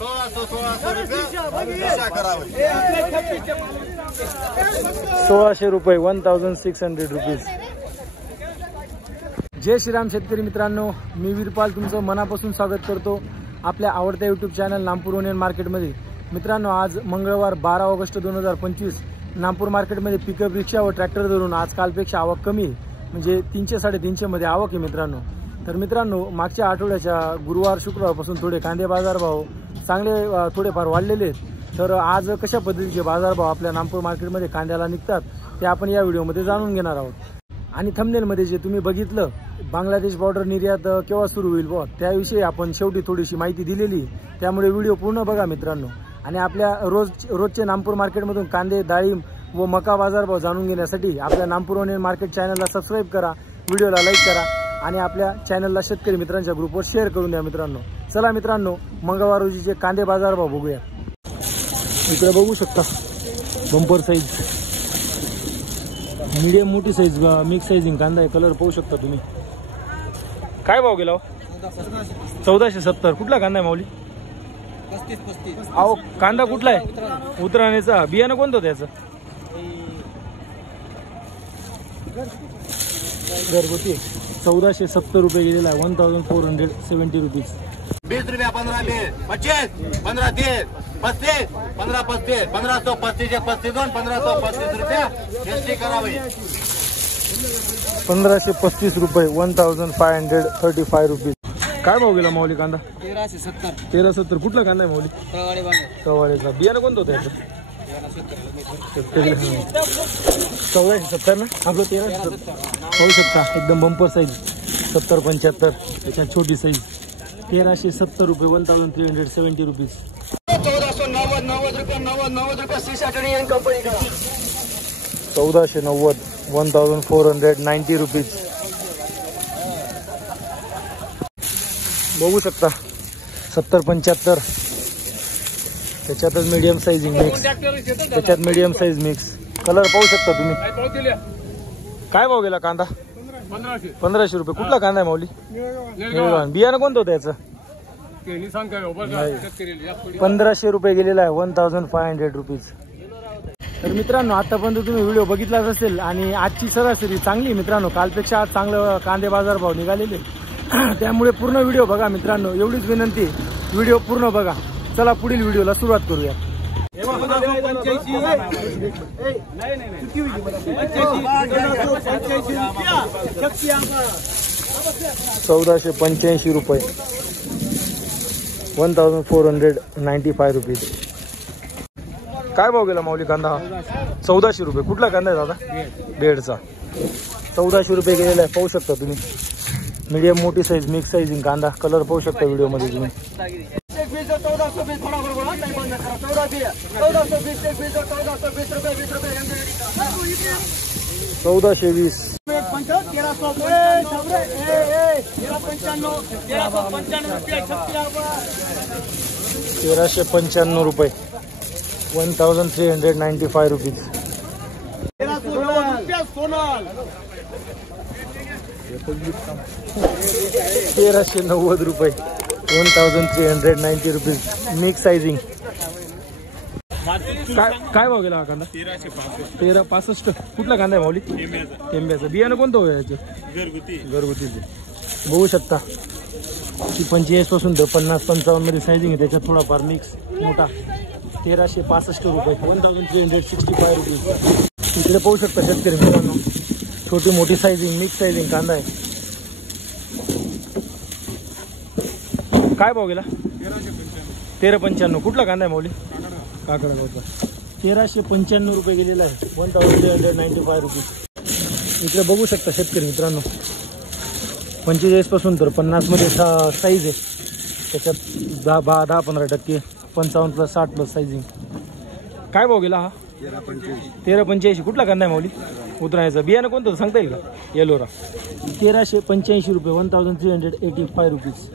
1600 रुपये 1600 रुपीज। जय श्रीराम शेतकरी मित्रांनो, मी वीरपाल तुमचं मनापासून स्वागत करतो आपल्या आवडत्या यूट्यूब चॅनल नामपूर ओनियन मार्केटमध्ये। मित्रांनो, आज मंगळवार 12 ऑगस्ट 2025 नामपूर मार्केटमध्ये पिकअप रिक्षा व ट्रॅक्टर धरून आज कालपेक्षा आवक कमी आहे, म्हणजे 300-350 मध्ये आवक आहे मित्रांनो। तर मित्रांनो, मागच्या आठवड्याच्या गुरुवार शुक्रवारपासून थोडे कांदे बाजारभाव चांगले थोडेफार वाढलेले आहेत। तर आज कशा पद्धतीचे बाजारभाव आपल्या नामपूर मार्केटमध्ये कांद्याला निघतात ते आपण या व्हिडिओमध्ये जाणून घेणार आहोत। आणि थंबनेलमध्ये जे तुम्ही बघितलं, बांगलादेश बॉर्डर निर्यात केव्हा सुरू होईल त्याविषयी आपण शेवटी थोडीशी माहिती दिलेली, त्यामुळे व्हिडिओ पूर्ण बघा मित्रांनो। आणि आपल्या रोजचे नामपूर मार्केटमधून कांदे, डाळिंब व मका बाजारभाव जाणून घेण्यासाठी आपल्या नामपूर ओनियन मार्केट चॅनलला सबस्क्राईब करा, व्हिडिओला लाईक करा आणि आपल्या चॅनलला शेतकरी मित्रांच्या ग्रुपवर शेअर करून द्या मित्रांनो। चला मित्रांनो, मंगळवार रोजीचे कांदे बाजारभाव बघूया। इकडे बघू शकता बंपर साईज, मीडियम मोठी साईज, मिक्स साइजिंग कांदा आहे, कलर पाहू शकता तुम्ही। काय भाव गेला? 1470। कुठला कांदा आहे माऊली? 35 अहो, कांदा कुठला आहे? उतराण्याचा। बियाणं कोणतं त्याचं? घरगुती। 1470 रुपये गेलेला आहे, 1470 रुपीज। 20 रुपया 15 20 25 15 30 35 15 35 1535 35 1535 रुपया एसटी करावी। 1535 रुपये 1535 रुपीज। काय भाव गेला माऊली कांदा? 1370। 1370। कुठला कांदा आहे माऊली? कवाळेचा। बियाणं कोणतं होतं याचं? 1470 ना आपलं। 1370 पाहू शकता, एकदम बंपर साईज 70-75, त्याच्यात छोटी साईज। 1370 रुपये 1370 रुपीज। 1490 रुपये 90 रुपये 6 कंपनी का 1490 1490 रुपीज। बघू शकता 70-75, त्याच्यातच मीडियम साइजिंग मिक्स, त्याच्यात मीडियम साइज मिक्स, कलर पाहू शकता तुम्ही। काय भाव गेला कांदा? 1500 रुपये। कुठला कांदा आहे माऊली? बियाणं कोणतं होतं याचं? 1500 रुपये गेलेला आहे, 1500 रुपीज। तर मित्रांनो, आतापर्यंत तुम्ही व्हिडिओ बघितलाच असेल आणि आजची सरासरी चांगली मित्रांनो, कालपेक्षा आज चांगलं कांदे बाजारभाव निघालेले, त्यामुळे पूर्ण व्हिडिओ बघा मित्रांनो, एवढीच विनंती, व्हिडिओ पूर्ण बघा। चला पुढील व्हिडिओला सुरुवात करूया। 1485 रुपये 1495 रुपीज। काय भाव गेला माऊली कांदा? 1400 रुपये। कुठला कांदा आहे दादा? बेडचा। 1400 रुपये गेलेला आहे, पाहू शकता तुम्ही। मीडियम मोठी साईज मिक्स साइजिंग कांदा, कलर पाहू शकता व्हिडिओ मध्ये तुम्ही। 1420 1395 रुपये 1395 रुपीज। 1390 रुपये 1390 रुपीज, मिक्स साइजिंग। काय भाव गेला कांदा? 1365। कुठला कांदा आहे माऊली? टेंब्याचा। बियाणं कोणतं होतं याचं? घरगुतीचे। बघू शकता की 45 पासून तर 50-55 मध्ये साइजिंग आहे, त्याच्यात थोडाफार मिक्स मोठा। 1365 रुपये 1365 रुपीज। इकडे पाहू शकता शेतकरी मित्रांनो, छोटी मोठी साइजिंग मिक्स साइजिंग कांदा आहे। काय भाव गेला? 1395। कुठला कांदा आहे माऊली? काकडा गावचा। 1395 रुपये गेलेला आहे, 1395 रुपीज। इकडे बघू शकता शेतकरी मित्रांनो, 45 पासून तर 50 मध्ये साईज आहे, त्याच्यात 10-15% 55+60+ साइजिंग। काय भाव गेला हा? 1385। कुठला कांदा आहे माऊली? उतरायचा। बियाणं कोणतं सांगता येईल का? येलोरा। 1385 रुपये 1385 रुपीज।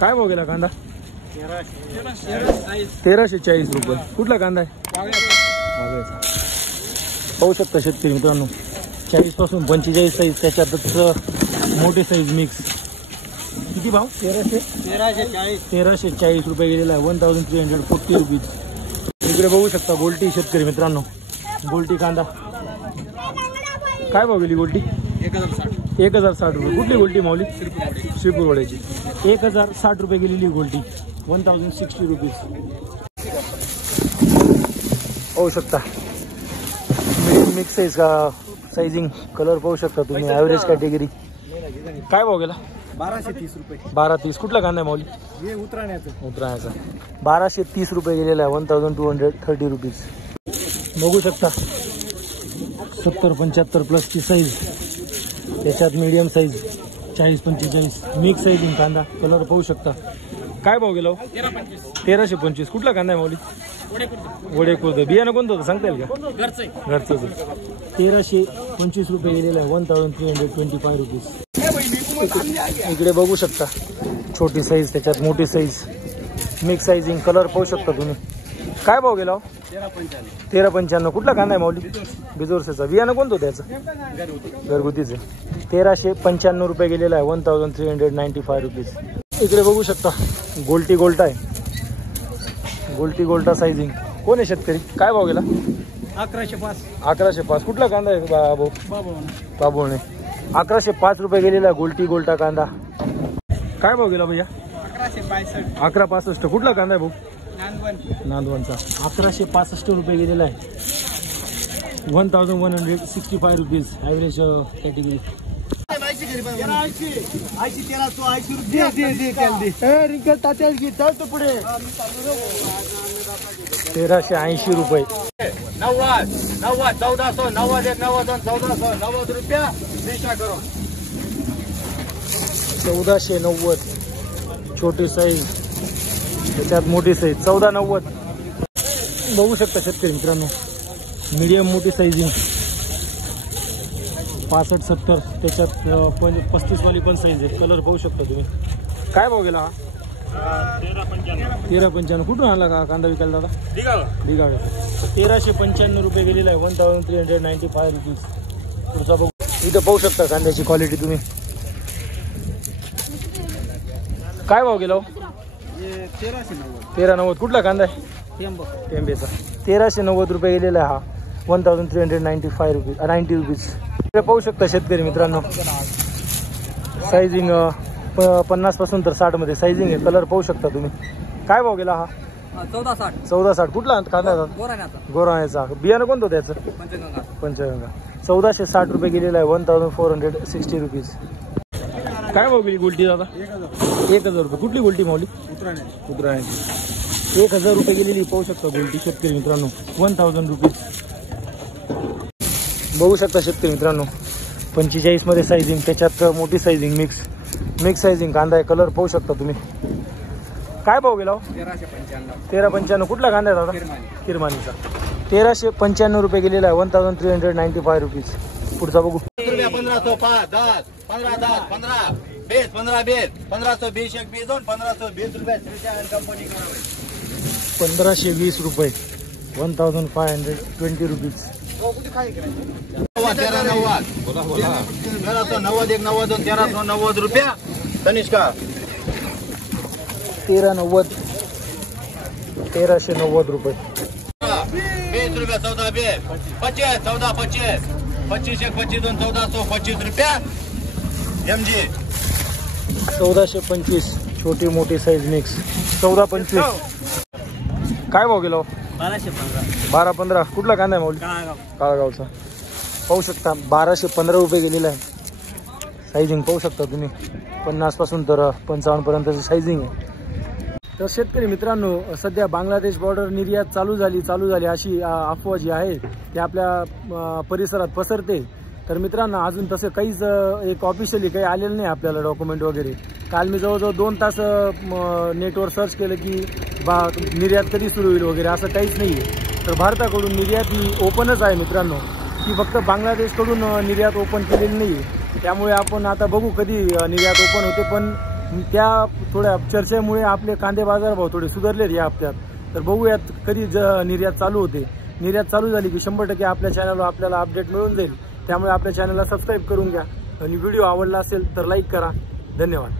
काय भाव गेला कांदा? 1340 रुपये। कुठला कांदा आहे? पाहू शकता शेतकरी मित्रांनो, 40 पासून 45 साईज, त्याच्यातच मोठी साईज मिक्स किती भाव? 1340 रुपये गेलेला आहे. 1340 रुपीज. इकडे बघू शकता गोल्टी शेतकरी मित्रांनो, गोल्टी कांदा काय भाव गेली गोल्टी? 1060 रुपये. कुठली गोल्टी माऊली? श्रीपूरवाड्याची. 1060 रुपये गेलेली गोल्टी. 1060 रुपीज. पाहू शकता मीडियम मिक्स साईज का साइजिंग कलर पाहू शकता तुम्ही. Average category. काय भाव गेला? 1230 रुपये. 1230. कुठला कांदा आहे माऊली? हे उतराण्याचं. 1230 रुपये गेलेला आहे. 1230 रुपीज. बघू शकता 70-75 प्लसची साईज, त्याच्यात मीडियम साईज 40-45 मिक्स साईजिंग कांदा. कलर पाहू शकता. काय भाव गेला? 1325. कुठला कांदा आहे माऊली? वडेखुर्द. बियाणं कोणतं होतं सांगता येईल का? घरचंच. 1325 रुपये गेलेला आहे. 1325 रुपीज. इकडे बघू शकता छोटी साईज, त्याच्यात मोठी साईज, मिक्स साईजिंग. कलर पाहू शकता तुम्ही. काय भाव गेला? 1395. कुठला कांदा आहे माऊली? बिजोरसेचा. बियाणं कोणतं होतं त्याचं? घरगुतीचं. 1395 रुपये गेलेला आहे. 1395 रुपीज. इकडे बघू शकता गोल्टी गोल्टा आहे. गोल्टी गोल्टा साइजिंग. कोण आहे शेतकरी? काय भाव गेला? 1105. कुठला कांदा आहे बाबूने? 1105 रुपये गेलेला गोल्टी गोल्टा कांदा. काय भाव गेला भैया? 1165. कुठला कांदा आहे भाऊ? नांदवणचा. 1165 रुपये गेलेला आहे. 1165 रुपीज. Average category. 1380 रुपये. 90, 1490, 1490 रुपया. 1490 छोटी साईज, त्याच्यात मोठी साईज 1490. बघू शकता शेतकरी मित्रांनो मीडियम मोठी साईजिंग 65-70, त्याच्यात 35 वाली पण साईज आहे. कलर पाहू शकता तुम्ही. काय भाव गेला हा? 1395. कुठून आला का कांदा विकायला दादा? दिगाव. 1395 रुपये गेलेला आहे. 1395 रुपीज. पुढचा बघू. इथं पाहू शकता कांद्याची क्वालिटी तुम्ही. काय भाव गेला? 1390. कुठला कांदा आहे? टेंबेचा. 1390 रुपये गेलेला आहे हा. 1395 रुपीज 90 रुपीज. इकडे पाहू शकता शेतकरी मित्रांनो साइजिंग 50 पासून तर 60 मध्ये साइजिंग आहे. कलर पाहू शकता तुम्ही. काय भाव गेला हा? 1460. कुठला कांदा आहे? गोराण्याचा. बियाणं कोणतं त्याचं? पंचगंगा. 1460 रुपये गेलेला आहे. 1460 रुपीज. काय भाव गेली गोल्टी दादा? 1000 रुपये. कुठली गोल्टी माऊली? उतराण्याची. 1000 रुपये गेलेली पाहू शकता गोल्टी शेतकरी मित्रांनो. 1000 रुपीज. बघू शकता शेतकरी मित्रांनो 45 मध्ये साइजिंग, त्याच्यात मोठी साइजिंग मिक्स साइजिंग कांदा आहे. कलर पाहू शकता तुम्ही. काय भाव गेला? 1395. कुठला कांदा आहे दादा? किरमानीचा. 1395 रुपये गेलेला आहे. 1395 रुपीज. पुढचा बघू. 1505, 10, 15, 10, 15, 20, 15, 20, 1520, 1520 रुपये. कंपनी 1520 रुपये. 1520 रुपीज. 1390 रुपया. तनिष्का 1390. 1390 रुपये. 20 रुपया. 14, 20, 25, 14, 25, 25, 1, 25, 2, 1425 रुपया. MG 1425. छोटी मोठी साईज मिक्स. 1425. काय भाव गेलो? 1215. कुठला कांदा आहे माऊली? काळगावचा. पाहू शकता 1215 रुपये गेलेला आहे. साइजिंग पाहू शकता तुम्ही. 50 पासून तर 55 पर्यंतची साइजिंग आहे. तर शेतकरी मित्रांनो सध्या बांगलादेश बॉर्डर निर्यात चालू झाली अशी अफवा जी आहे ती आपल्या परिसरात पसरते. तर मित्रांनो अजून तसं काहीच एक ऑफिशियली काही आलेलं नाही आपल्याला डॉक्युमेंट वगैरे. काल मी जवळजवळ 2 तास नेटवर सर्च केलं की निर्यात कधी सुरू होईल वगैरे, असं काहीच नाही आहे. तर भारताकडून निर्यात ही ओपनच आहे मित्रांनो. ती फक्त बांगलादेशकडून निर्यात ओपन केलेली नाही आहे. त्यामुळे आपण आता बघू कधी निर्यात ओपन होते. पण त्या थोड्या चर्चेमुळे आपले कांदे बाजार भाव थोडे सुधारलेत या हप्त्यात. तर बघूयात कधी निर्यात चालू होते. निर्यात चालू झाली की 100% आपल्या चॅनलवर आपल्याला अपडेट मिळून जाईल. त्यामुळे आपल्या चॅनलला सबस्क्राईब करून घ्या आणि व्हिडिओ आवडला असेल तर लाईक करा. धन्यवाद.